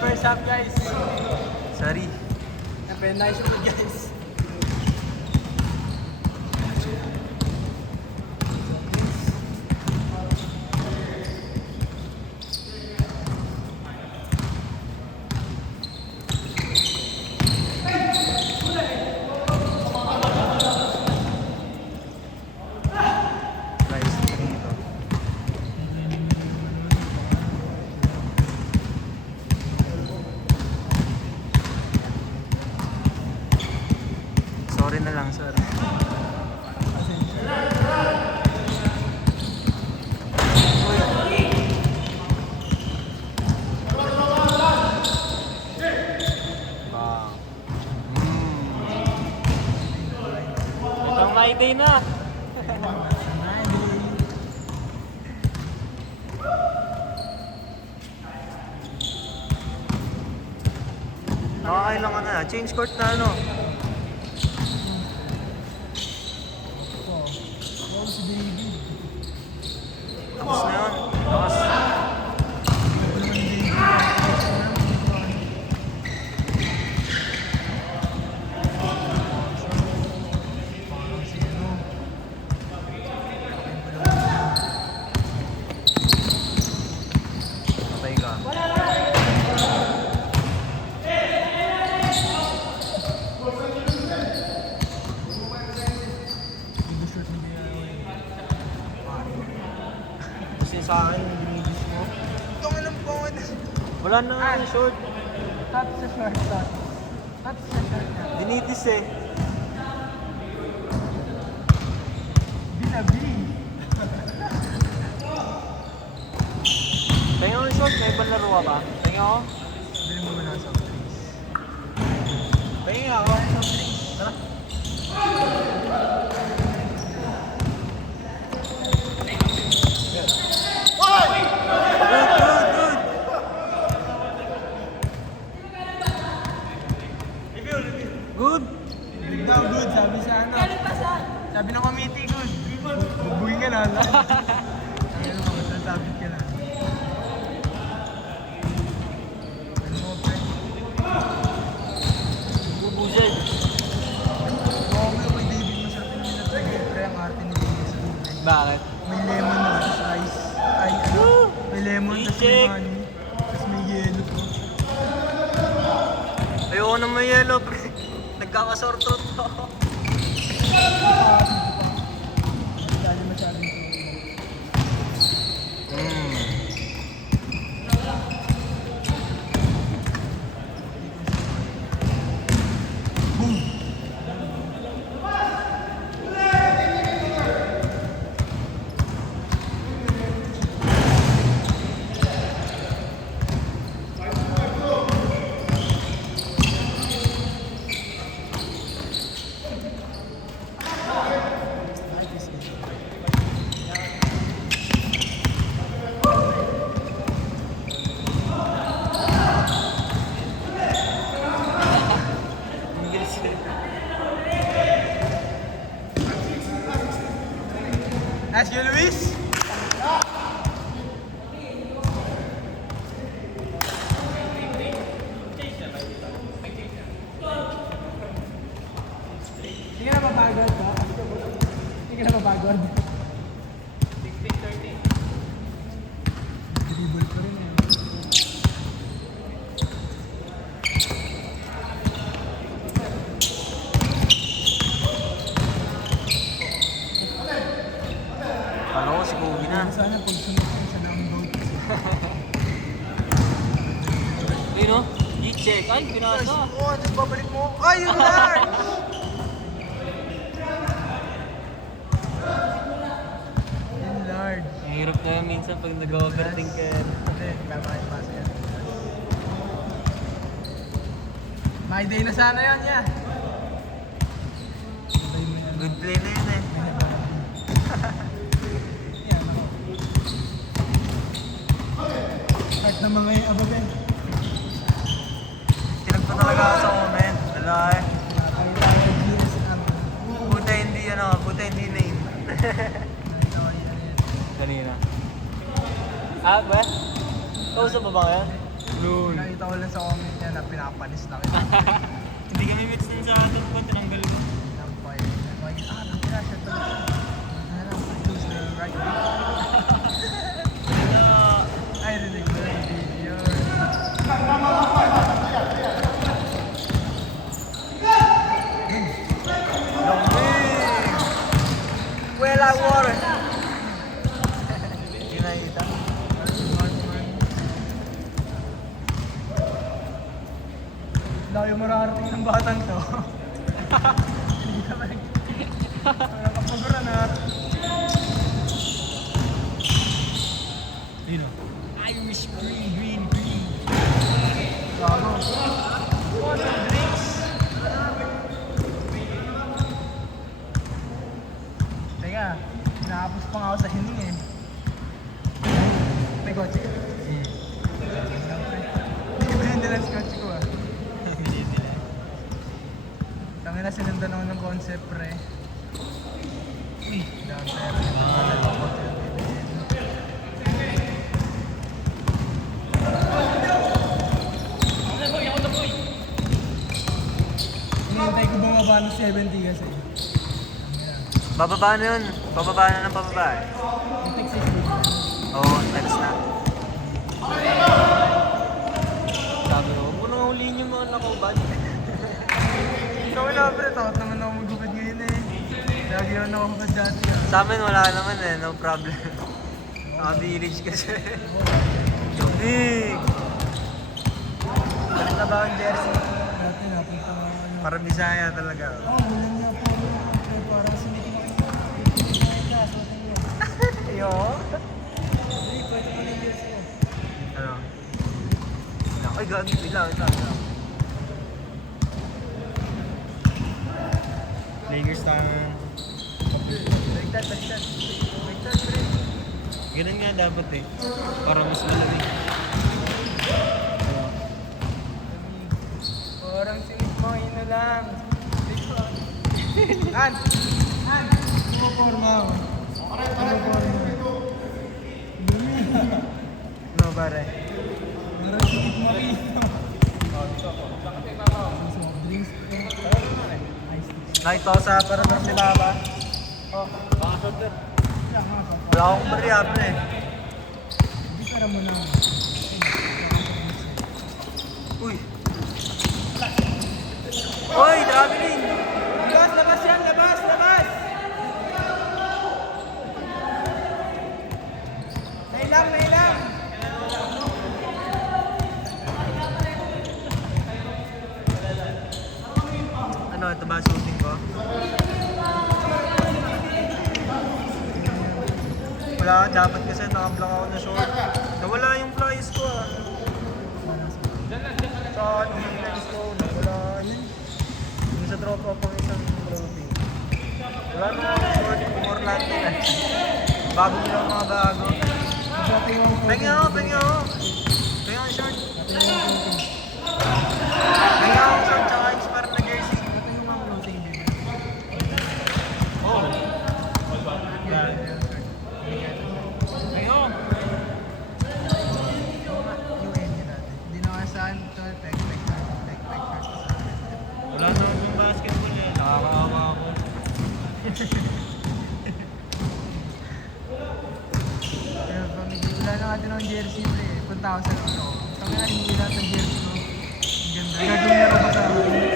first half, guys. Sorry. Very nice food, guys. Guys, dito. Sorry na lang, sir. Ah. Itong my day na. Nakakailan ka na. Change court na ano. Tapos na yun. Tapos. Patay ka. Kasi sa akin, binibis mo. Itong alam ko. Wala na nga yung short. Cut sa short, cut. Cut sa short niya. Dinitis eh. Binabi. Tingnan mo yung short, may ibang laro ka ba? Tingnan ko. Bili mo muna sa drinks. Tingnan ako. Tara. Good. Good daw, good. Sabi sa ano. Sabi ng committee, good. Bubuhin ka na. Ano mo, sasabi ka na. Ano mo, pre? Bubusin. Oo, may David mo sa atin nila. Pre, ang arte ni David sa tubig. Bakit? May lemon na, tapos ice. Ay, ano? May lemon, tapos may Check. honey. Tapos may yellow po. Ayoko na may yellow, pre. Nagkakasore throat ako. Dali masyadong tubig. English eh. Ask you, Luis. Hindi ka na mapagod ba? Hindi ka na mapagod. 16-30. Dribble pa rin eh. Kala ko si Kobe na. Sana pag sunod ka sa download. Ayun o. G-check. Ay, pinasa. Oo, tapos babalik mo. Ay, yun lang! Yun, Lord. Ang hirap na yun minsan pag nag-overthink ka. Hindi, kamakas yan. My day na sana yan, yeah. Good play na yun eh. Yan, ako. Start na mga yung ababen. Tinag pa talaga ako sa comment. Lalaki. Ay, tayo sa GS, Buta hindi ano, buta hindi name. Nakita ko yan. Kanina. Ah, ba? Kausap pa ba kayo? Lul. Nakita ko lang sa comment niya na pinapanis na kita. Hindi kami mix din sa atin po, tinanggal ko. Nampay. Nakita siya to. Choose the right I really good video. Wala water. Hindi nakita. Layo mararating ng batang to. Hindi ka ba nakapagura na. Dino. Irish green. Gago. What some drinks? Teka, nakapos pa nga ako sa hining eh. May kotse ka? Hindi ba yung nilang kotse ko ah? Kami na sinundan ako ng concept pre. Uy, dami pera. Hinihintay ko bumaba ng 70 kasi. Bababa na yun. Bababa na ng bababa eh. Yung Texas dito. Oo, text na. Sabi ko, huwag mo nang huliin yung mga nakauban. So wala pre, takot naman ako magupit ngayon eh. Lagi ako nakakupit dati ah. Sa amin wala naman eh, no problem. Naka-village kasi. Jomig! Balik na ba ang jersey? Dati napunta nga ano. Para Bisaya talaga. Oh, ulan niya po ako pre, parang sinikin ako ng class. Iyo? Hindi, pwede ko na yung jersey ko. Ano? Ay, gagi. Bilang. Lakers tayo. Baliktad pre. Ganun nga dapat eh. Para mas malamig. Parang sinip mo, ino lang. An! Forma ako. Dumi. No, pare. Parang sinip mo rin. Drinks. Nakita ko sa parador si Baba. Oh, baka shoulder. Wala akong bariya, pre. Hindi para mo na. Uy! Uy, traveling! Labas yan! Labas! Nailang! Ano, ito ba shooting ko? Wala, dapat kasi nakablock ako na short. Nawala yung flies ko ah. Sa ano yung flies ko, nawala yun. Yung sa drop off ang isang floating. Wala na ako short, more land eh. Bago nila mga bago. Pengi ako. Pengi ako short. Pengi ako short, tsaka expire na jersey. Oh. Pengi ako. Hindi na kasaan ito. Pek. Wala na akong basketball eh. Nakakaawa ako. Pero wala na natin ng jersey pre. Punta ako sa ano. Kami na hindi natin ng jersey ko. Ang ganda. Gagawin na ako sa akin.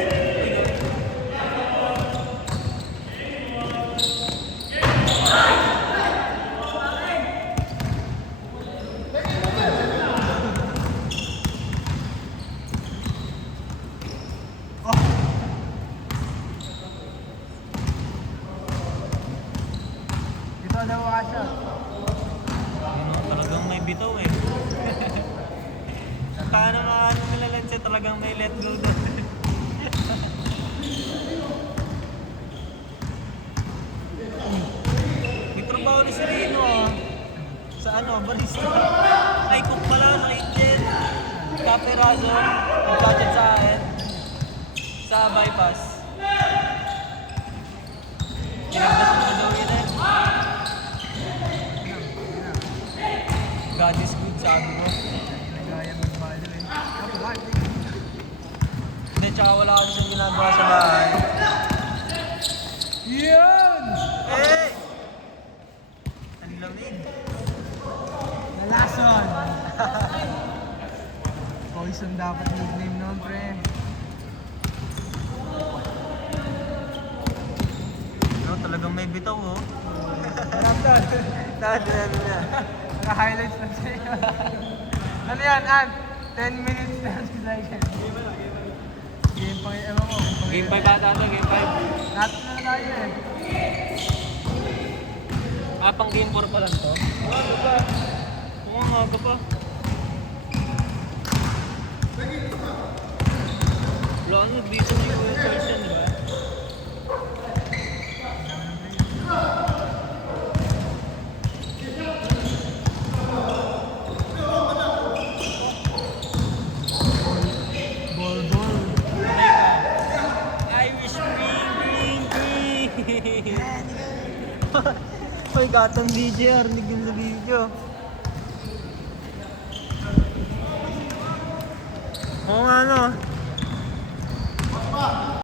Dito daw Asha. Talagang may bitaw eh. Paano maano nila Lance talagang may let go doon. May trabaho ni si Rino ah. Sa ano, barista. Ay, cook pala sa kitchen. Cafe Razo. Nag-budget sa akin. Sa bypass. Kinagdas mo na daw yun eh. God is good, sabi ko. Ginagaya magmalo eh. tsaka wala kasi siyang ginagawa sa bahay. Yun! Eh! Ang lamig. Nalason! Poison dapat nickname noon, pre. No, talagang may bitaw, oh. Laptop. Ano na. Naka-highlights na siya. Ano yan, An? 10 minutes na si Zayken. Game pa yung mo. Game 5 ata ito, game 5. Natin na tayo eh. Pang game 4 pa lang to. Oo, ang aga pa. Wala ano, dito ni Kuya Charles yan, di ba? Ball. I wish green. Hoy, gatang DJ, arinig yung sa video. Oo nga, no.